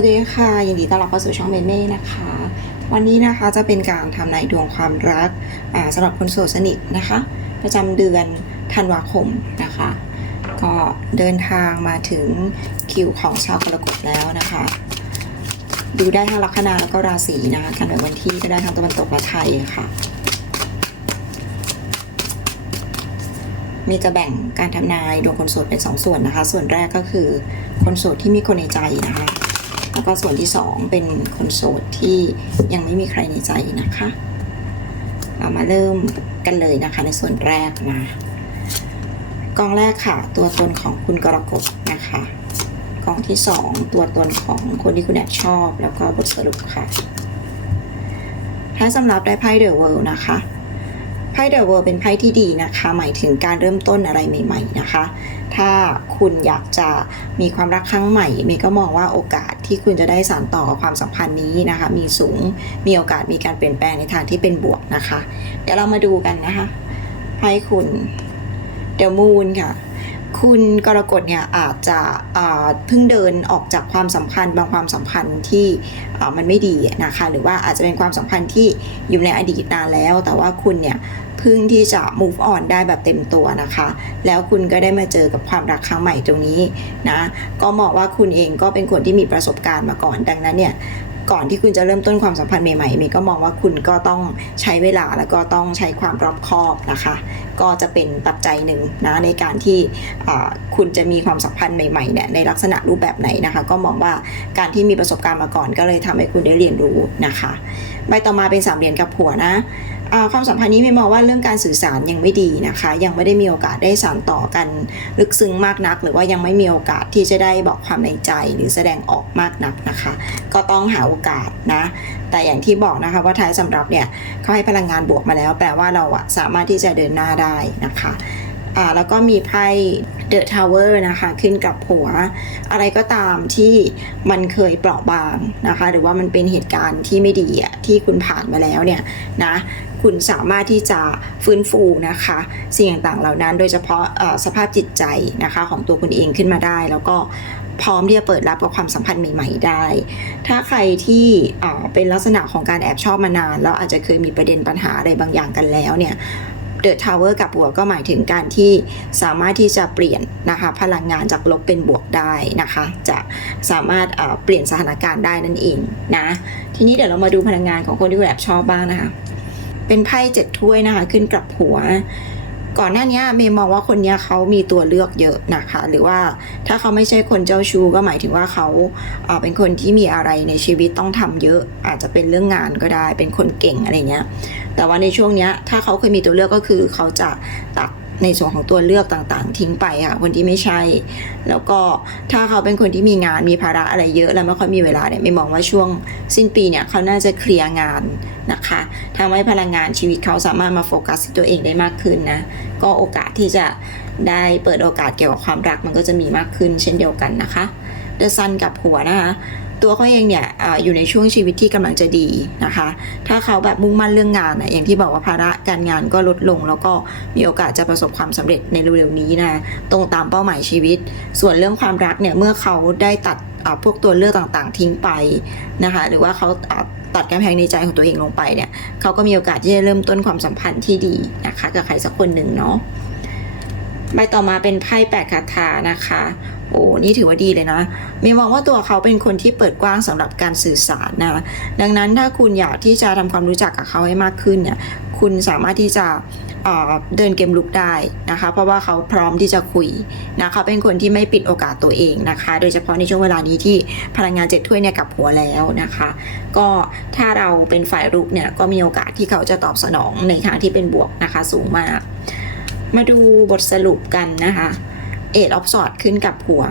วัสดีค่ะยินดีต้อนรับเข้าสู่ช่องเมเม่นะคะ วันนี้นะคะจะเป็นการทำนายดวงความรักสำหรับคนโสดสนิทนะคะ ประจำเดือนธันวาคมนะคะ ก็เดินทางมาถึงคิวของชาวกรกฎแล้วนะคะ ดูได้ทั้งลัคนาแล้วก็ราศีนะคะการแบบวันที่ก็ได้ทั้งตะวันตกและไทยค่ะ มีจะแบ่งการทำนายดวงคนโสดเป็นสองส่วนนะคะ ส่วนแรกก็คือคนโสดที่มีคนในใจนะคะ แล้วก็ส่วนที่สองเป็นคนโสดที่ยังไม่มีใครในใจนะคะ เรามาเริ่มกันเลยนะคะ ในส่วนแรกมากองแรกค่ะ ตัวตนของคุณกรกฎนะคะกองที่สองตัวตนของคนที่คุณแอบชอบ แล้วก็บทสรุปค่ะท้ายสำหรับได้ไพ่เดอะเวิลด์นะคะ พ่เดอะเวิร์เป็นไพ่ที่ดีนะคะ หมายถึงการเริ่มต้นอะไรใหม่ ๆนะคะ ถ้าคุณอยากจะมีความรักครั้งใหม่เมย์ก็มองว่าโอกาสที่คุณจะได้สานต่อความสัมพันธ์นี้นะคะ มีสูงมีโอกาสมีการเปลี่ยนแปลงในทางที่เป็นบวกนะคะ เดี๋ยวเรามาดูกันนะคะไพ่คุณเดอะมูนค่ะ คุณกรกฎเนี่ยอาจจะเพิ่งเดินออกจากความสัมพันธ์บางความสัมพันธ์ที่มันไม่ดีนะคะหรือว่าอาจจะเป็นความสัมพันธ์ที่อยู่ในอดีตนานแล้ว แต่ว่าคุณเนี่ยเพิ่งที่จะ move on ได้แบบเต็มตัวนะคะ แล้วคุณก็ได้มาเจอกับความรักครั้งใหม่ตรงนี้นะก็มองว่าคุณเองก็เป็นคนที่มีประสบการณ์มาก่อนดังนั้นเนี่ย ก่อนที่คุณจะเริ่มต้นความสัมพันธ์ใหม่ๆเมย์ก็มองว่าคุณก็ต้องใช้เวลาแล้วก็ต้องใช้ความรอบคอบนะคะ ก็จะเป็นตับใจหนึ่งนะในการที่คุณจะมีความสัมพันธ์ใหม่ๆเนี่ยในลักษณะรูปแบบไหนนะคะ ก็มองว่าการที่มีประสบการณ์มาก่อนก็เลยทำให้คุณได้เรียนรู้นะคะ ใบต่อมาเป็นสามเหรียญกับผัวนะ ความสัมพันธ์นี้ไม่มองว่าเรื่องการสื่อสารยังไม่ดีนะคะ ยังไม่ได้มีโอกาสได้สานต่อกันลึกซึ้งมากนัก หรือว่ายังไม่มีโอกาสที่จะได้บอกความในใจหรือแสดงออกมากนักนะคะ ก็ต้องหาโอกาสนะ แต่อย่างที่บอกนะคะว่าท้ายสำหรับเนี่ยเขาให้พลังงานบวกมาแล้ว แปลว่าเราอะสามารถที่จะเดินหน้าได้นะคะ อ่าแล้วก็มีไพ่ The Tower นะคะ ขึ้นกับหัว อะไรก็ตามที่มันเคยเปราะบางนะคะ หรือว่ามันเป็นเหตุการณ์ที่ไม่ดีอะที่คุณผ่านมาแล้วเนี่ยนะคุณสามารถที่จะฟื้นฟูนะคะ สิ่งต่างๆเหล่านั้น โดยเฉพาะสภาพจิตใจนะคะของตัวคุณเองขึ้นมาได้ แล้วก็พร้อมที่จะเปิดรับกับความสัมพันธ์ใหม่ ๆ ได้ ถ้าใครที่เป็นลักษณะของการแอบชอบมานาน แล้วอาจจะเคยมีประเด็นปัญหาอะไรบางอย่างกันแล้วเนี่ย เดอะทาวเวอร์กับบวกก็หมายถึงการที่สามารถที่จะเปลี่ยนนะคะพลังงานจากลบเป็นบวกได้นะคะ จะสามารถเปลี่ยนสถานการณ์ได้นั่นเองนะ ทีนี้เดี๋ยวเรามาดูพลังงานของคนที่แอบชอบบ้างนะคะ เป็นไพ่เจ็ดถ้วยนะคะ ขึ้นกลับหัว ก่อนหน้านี้เมย์มองว่าคนนี้เขามีตัวเลือกเยอะนะคะ หรือว่าถ้าเขาไม่ใช่คนเจ้าชู้ก็หมายถึงว่าเขาเป็นคนที่มีอะไรในชีวิตต้องทำเยอะ อาจจะเป็นเรื่องงานก็ได้ เป็นคนเก่งอะไรเงี้ยแต่ว่าในช่วงนี้ถ้าเขาเคยมีตัวเลือกก็คือเขาจะตัด ในส่วนของตัวเลือกต่างๆ ทิ้งไปค่ะคนที่ไม่ใช่ แล้วก็ถ้าเขาเป็นคนที่มีงานมีภาระอะไรเยอะแล้วไม่ค่อยมีเวลาเนี่ยไม่มองว่าช่วงสิ้นปีเนี่ยเขาน่าจะเคลียร์งานนะคะทำให้พลังงานชีวิตเขาสามารถมาโฟกัสตัวเองได้มากขึ้นนะก็โอกาสที่จะได้เปิดโอกาสเกี่ยวกับความรักมันก็จะมีมากขึ้นเช่นเดียวกันนะคะเดอะซันกับหัวนะคะ ตัวเขาเองเนี่ยออยู่ในช่วงชีวิตที่กำลังจะดีนะคะ ถ้าเขาแบบมุ่งมั่นเรื่องงานนะอย่างที่บอกว่าภาระการงานก็ลดลง แล้วก็มีโอกาสจะประสบความสำเร็จในเร็วๆนี้นะตรงตามเป้าหมายชีวิต ส่วนเรื่องความรักเนี่ยเมื่อเขาได้ตัดพวกตัวเลือกต่างๆ ทิ้งไปนะคะหรือว่าเขาอ่าตัดกำแพงในใจของตัวเองลงไปเนี่ยเขาก็มีโอกาสที่จะเริ่มต้นความสัมพันธ์ที่ดีนะคะกับใครสักคนหนึ่งเนาะ ใบต่อมาเป็นไพ่แปดคาถานะคะ โอ้นี่ถือว่าดีเลยนะมีมองว่าตัวเขาเป็นคนที่เปิดกว้างสำหรับการสื่อสารนะ ดังนั้นถ้าคุณอยากที่จะทำความรู้จักกับเขาให้มากขึ้นเนี่ยคุณสามารถที่จะเดินเกมลุกได้นะคะ เพราะว่าเขาพร้อมที่จะคุยนะเขาเป็นคนที่ไม่ปิดโอกาสตัวเองนะคะ โดยเฉพาะในช่วงเวลานี้ที่พลังงานเจ็ดถ้วยเนี่ยกลับหัวแล้วนะคะ ก็ถ้าเราเป็นฝ่ายรุกเนี่ยก็มีโอกาสที่เขาจะตอบสนองในทางที่เป็นบวกนะคะสูงมาก มาดูบทสรุปกันนะคะเอ็ดออฟสอดขึ้นกับหัว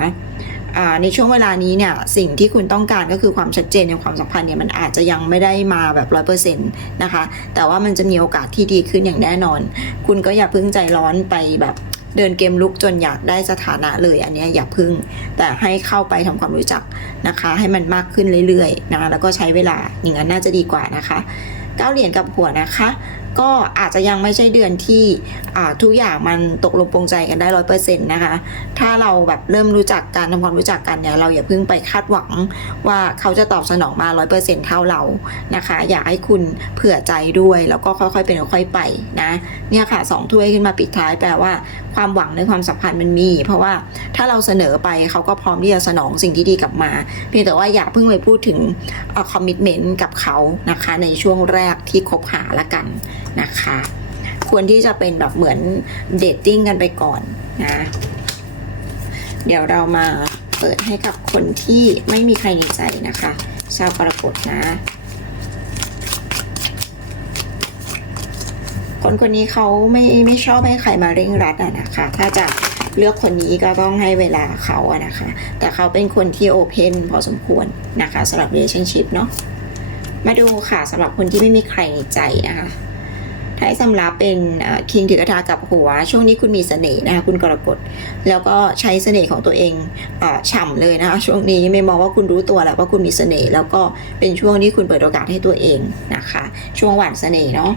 ในช่วงเวลานี้เนี่ยสิ่งที่คุณต้องการก็คือความชัดเจนในความสัมพันธ์เนี่ยมันอาจจะยังไม่ได้มาแบบร้อยเปอร์เซ็นต์นะคะแต่ว่ามันจะมีโอกาสที่ดีขึ้นอย่างแน่นอน คุณก็อย่าพิ่งใจร้อนไปแบบเดินเกมลุกจนอยากได้สถานะเลยอันนี้อย่าพึ่ง แต่ให้เข้าไปทำความรู้จักนะคะ ให้มันมากขึ้นเรื่อยๆนะแล้วก็ใช้เวลาอย่างนั้นน่าจะดีกว่านะคะเก้าเหรียญกับหัวนะคะ ก็อาจจะยังไม่ใช่เดือนที่ทุกอย่างมันตกลงปรงใจกันได้ร้อยเปอร์เซ็นต์นะคะ ถ้าเราแบบเริ่มรู้จักกันทำความรู้จักกันเนี่ยเราอย่าเพิ่งไปคาดหวังว่าเขาจะตอบสนองมาร้อยเปอร์เซ็นต์เท่าเรานะคะ อยากให้คุณเผื่อใจด้วยแล้วก็ค่อยๆเป็นค่อยๆไปนะเนี่ยค่ะสองถ้วยขึ้นมาปิดท้ายแปลว่า ความหวังในความสัมพันธ์มันมี เพราะว่าถ้าเราเสนอไปเขาก็พร้อมที่จะสนองสิ่งที่ดีกลับมา เพียงแต่ว่าอย่าเพิ่งไปพูดถึงคอมมิชเมนต์กับเขานะคะในช่วงแรกที่คบหาละกันนะคะ ควรที่จะเป็นแบบเหมือนเดทติ้งกันไปก่อนนะเดี๋ยวเรามาเปิดให้กับคนที่ไม่มีใครในใจนะคะ ชาวกรกฎนะ คนคนนี้เขาไม่ไม่ชอบให้ใครมาเร่งรัดอะนะคะ ถ้าจะเลือกคนนี้ก็ต้องให้เวลาเขาอะนะคะ แต่เขาเป็นคนที่โอเพนพอสมควรนะคะสำหรับ relationship เนาะมาดูค่ะสำหรับคนที่ไม่มีใครในใจนะคะท้สำรับเป็นคิงถือกระทากับหัว ช่วงนี้คุณมีเสน่ห์นะคะคุณกรกฎแล้วก็ใช้เสน่ห์ของตัวเองอฉ่ำเลยนะคะช่วงนี้ไม่มองว่าคุณรู้ตัวแล้วว่าคุณมีเสน่ห์แล้วก็เป็นช่วงที่คุณเปิดโอกาสให้ตัวเองนะคะ ช่วงหวานเสน่ห์เนาะ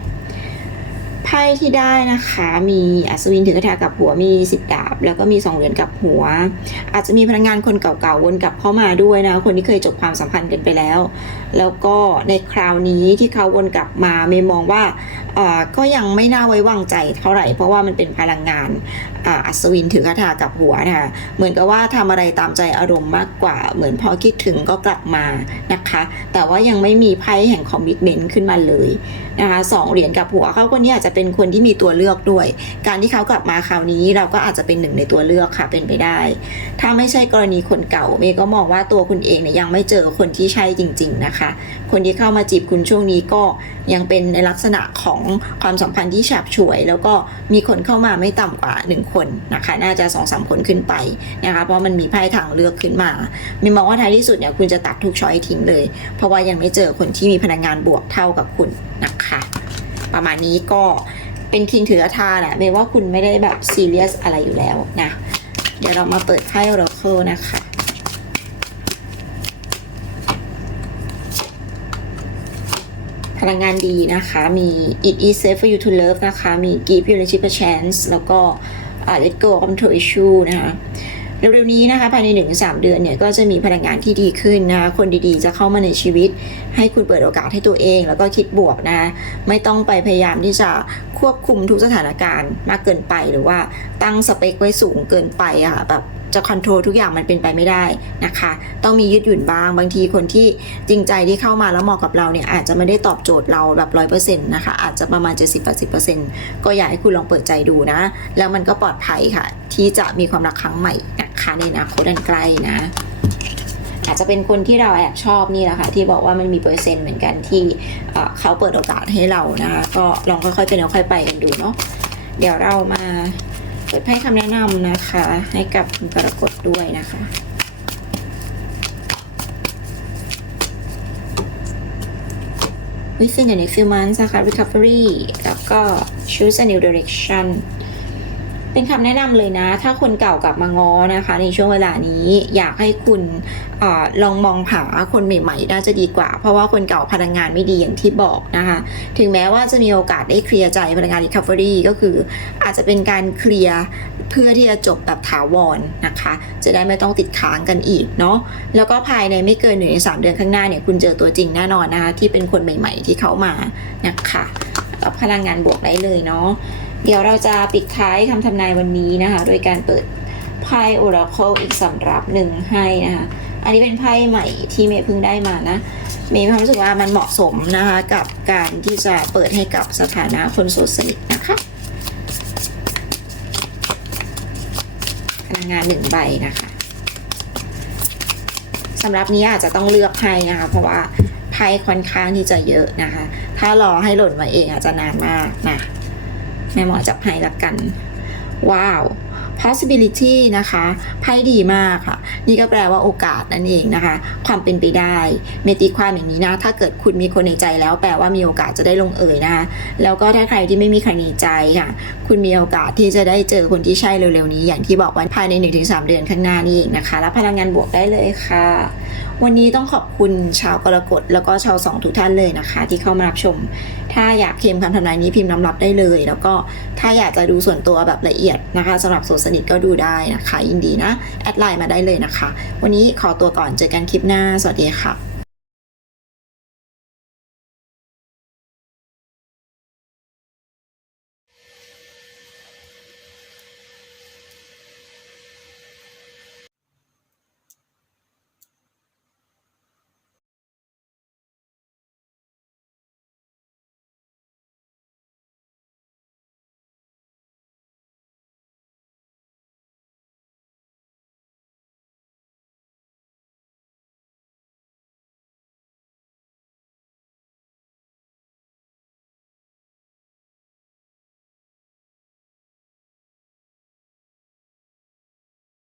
ไพ่ที่ได้นะคะ มีอัศวินถือกระทากับหัวมีสิบดาบ แล้วก็มีสองเหรียญกับหัว อาจจะมีพนักงานคนเก่าๆวนกลับเข้ามาด้วยนะ คนที่เคยจบความสัมพันธ์กันไปแล้ว แล้วก็ในคราวนี้ที่เขาวนกลับมาเมย์มองว่าก็ยังไม่น่าไว้วางใจเท่าไหร่ เพราะว่ามันเป็นพลังงานอัศวินถือกระทากับหัวนะคะเหมือนกับว่าทำอะไรตามใจอารมณ์มากกว่า เหมือนพอคิดถึงก็กลับมานะคะ แต่ว่ายังไม่มีไพ่แห่งคอมมิชเมนต์ขึ้นมาเลยนะคะสองเหรียญกับหัวเขาคนนี้อาจจะเป็นคนที่มีตัวเลือกด้วย การที่เขากลับมาคราวนี้เราก็อาจจะเป็นหนึ่งในตัวเลือกค่ะเป็นไปได้ ถ้าไม่ใช่กรณีคนเก่าเมย์ก็มองว่าตัวคุณเองเนี่ยยังไม่เจอคนที่ใช่จริง ๆนะคะคนที่เข้ามาจีบคุณช่วงนี้ก็ยังเป็นในลักษณะของความสัมพันธ์ที่ฉับฉวย แล้วก็มีคนเข้ามาไม่ต่ำกว่าหนึ่งคนนะคะ น่าจะสองสามคนขึ้นไปนะคะเพราะมันมีไพ่ทางเลือกขึ้นมามย์มองว่าท้ายที่สุดเนี่ยคุณจะตัดทุกช้อยทิ้งเลย เพราะว่ายังไม่เจอคนที่มีพลังงานบวกเท่ากับคุณนะคะ ประมาณนี้ก็เป็นคิงถืออาทาแหละเมย์ว่าคุณไม่ได้แบบซีเรียสอะไรอยู่แล้วนะ เดี๋ยวเรามาเปิดไพ่ Oracle นะคะ พลังงานดีนะคะ มี it is safe for you to love นะคะ มี give your relationship a chance แล้วก็ let go of control issue นะคะเร็วๆนี้นะคะภายใน1นถึงสเดือนเนี่ยก็จะมีพลังงานที่ดีขึ้นนะคะคนดีๆ จะเข้ามาในชีวิต ให้คุณเปิดโอกาสให้ตัวเอง แล้วก็คิดบวกนะ ไม่ต้องไปพยายามที่จะควบคุมทุกสถานการณ์มากเกินไปหรือว่าตั้งสเปคไว้สูงเกินไปอะค่ะแบบ จะคอนโทรลทุกอย่างมันเป็นไปไม่ได้นะคะ ต้องมียืดหยุ่นบ้าง บางทีคนที่จริงใจที่เข้ามาแล้วเหมาะกับเราเนี่ยอาจจะไม่ได้ตอบโจทย์เราแบบร้อยเปอร์เซ็นต์นะคะ อาจจะประมาณ70-80%ก็อยากให้คุณลองเปิดใจดูนะ แล้วมันก็ปลอดภัยค่ะ ที่จะมีความรักครั้งใหม่นะคะในอนาคตอันใกล้นะอาจจะเป็นคนที่เราแอบชอบนี่แหละค่ะที่บอกว่ามันมีเปอร์เซ็นต์เหมือนกันที่เเขาเปิดโอกาสให้เรานะคะก็ลองค่อยๆเป็นค่อยๆไปกันดูเนาะเดี๋ยวเรามา เปิดให้คำแนะนำนะคะ ให้กับคุณกรกฎด้วยนะคะวิ t h i n the next few months นะคะ recovery แล้วก็ choose a new direction เป็นคำแนะนำเลยนะ ถ้าคนเก่ากลับมาง้อนะคะ ในช่วงเวลานี้อยากให้คุณอลองมองหาคนใหม่ๆน่าจะดีกว่า เพราะว่าคนเก่าพลังงานไม่ดีอย่างที่บอกนะคะ ถึงแม้ว่าจะมีโอกาสได้เคลียร์ใจพลังงาน recovery ก็คือ อาจจะเป็นการเคลียร์เพื่อที่จะจบแบบถาวรนะคะ จะได้ไม่ต้องติดค้างกันอีกเนาะแล้วก็ภายในไม่เกินหนึ่งในสามเดือนข้างหน้าเนี่ยคุณเจอตัวจริงแน่นอนนะคะที่เป็นคนใหม่ ๆ ที่เข้ามานะคะรับพลังงานบวกได้เลยเนาะ เดี๋ยวเราจะปิดท้ายคำทำนายวันนี้นะคะ โดยการเปิดไพ่ Oracle อีกสำรับหนึ่งให้นะคะ อันนี้เป็นไพ่ใหม่ที่เมย์เพิ่งได้มานะ เมย์มีความรู้สึกว่ามันเหมาะสมนะคะ กับการที่จะเปิดให้กับสถานะคนโสดสนิทนะคะพลังงานหนึ่งใบนะคะสำหรับนี้อาจจะต้องเลือกไพ่นะคะ เพราะว่าไพ่ค่อนข้างที่จะเยอะนะคะ ถ้ารอให้หล่นมาเองอาจจะนานมากนะ แม่หมอจับไพ่ละกัน ว้าว possibility นะคะไพ่ดีมากค่ะ นี่ก็แปลว่าโอกาสนั่นเองนะคะ ความเป็นไปได้ เมตีความอย่างนี้นะ ถ้าเกิดคุณมีคนในใจแล้ว แปลว่ามีโอกาสจะได้ลงเอยนะคะแล้วก็ถ้าใครที่ไม่มีใครในใจค่ะ คุณมีโอกาสที่จะได้เจอคนที่ใช่เร็วๆนี้ อย่างที่บอกวันภายใน 1-3 เดือนข้างหน้านี่เองนะคะ รับพลังงานบวกได้เลยค่ะ วันนี้ต้องขอบคุณชาวกรกฎแล้วก็ชาวสองทุกท่านเลยนะคะ ที่เข้ามารับชมถ้าอยากเคลมคำทำนายนี้พิมพ์น้ำรับได้เลย แล้วก็ถ้าอยากจะดูส่วนตัวแบบละเอียดนะคะสำหรับโสดสนิทก็ดูได้นะคะยินดีนะ แอดไลน์มาได้เลยนะคะ วันนี้ขอตัวก่อนเจอกันคลิปหน้า สวัสดีค่ะ